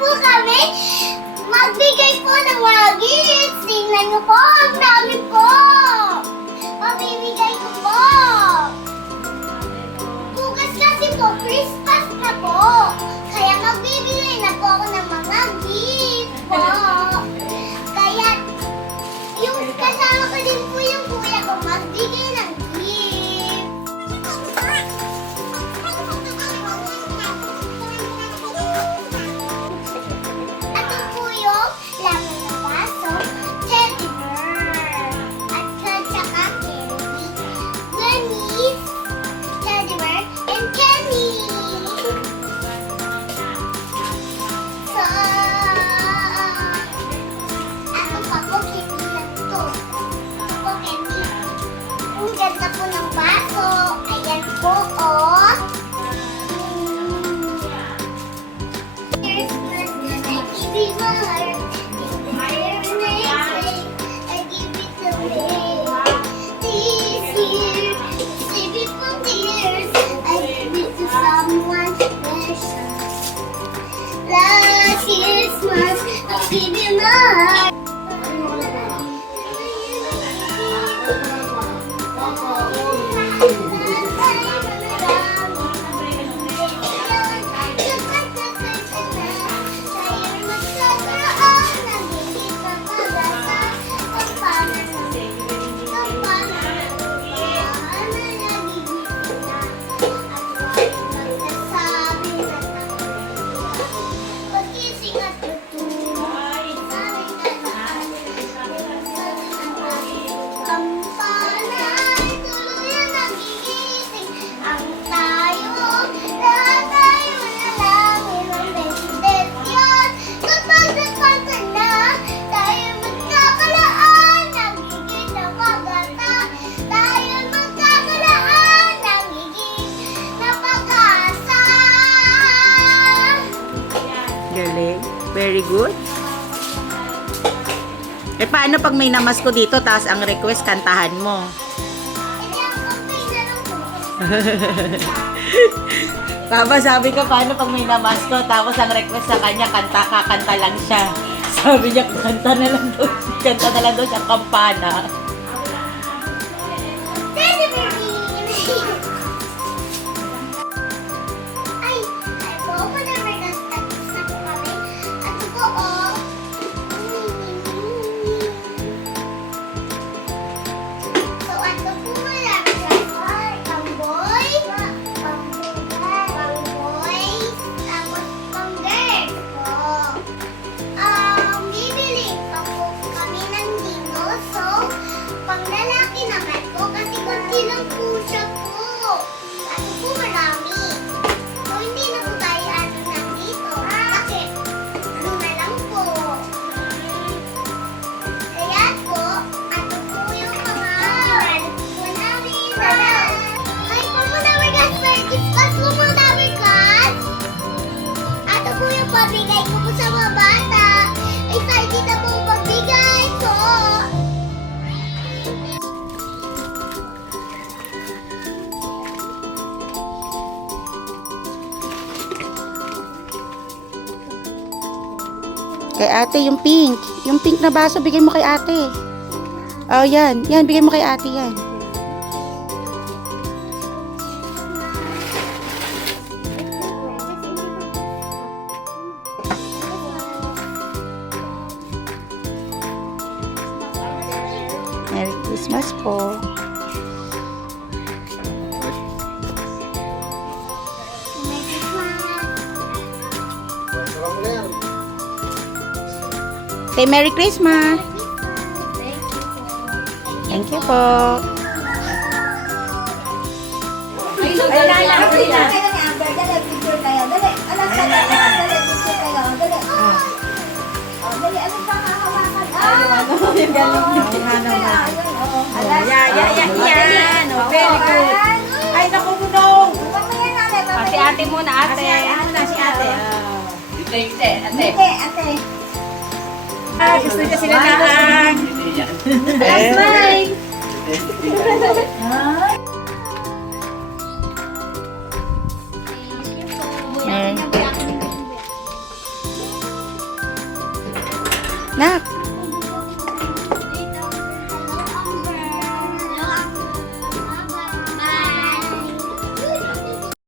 po kami magbigay po ng mga gifts. Tingnan niyo po, ang dami po. Mabibigay ko po. Bukas kasi po, Christmas na po. Kaya magbibigay na po ako ng mga gift po. Kaya yung kasama ko din po yung kuya ko magbigay ng gift. Ito po yung laman ng baso, teddy bear, at saka candy, bunnies, teddy bear, and candy. So, ano pa po, candy lang to. Po, candy. Ang ganda po ng baso. Ayan po, oh. Christmas, I give you my heart. I give it to me. This year, save it from tears. I give it to someone special. Last Christmas, I give you my heart. Galing. Very good. Eh, paano pag may namasko dito, tapos ang request, kantahan mo? Tapos sabi ko, paano pag may namasko, tapos ang request sa kanya, kakanta lang siya. Sabi niya, kanta na lang daw siya, kampana. Pabigay ko po sa mga bata. Excited na po pagbigay ko. Kay ate, yung pink. Yung pink na baso, bigay mo kay ate. Oh, yan. Yan, bigay mo kay ate yan. Merry Christmas po. Say Merry Christmas. Thank you po. Ay, lalaki na. Dali, picture kayo. Dali, alas ka na. Dali, picture kayo. Dali. Dali, ano pa hahawakan? Yung galing niyo. Yan. Very good. Ay, naku, Bunong. Ate muna, ate. Si ate. Ate. Gusto niya sila kaan. Last night. Nak,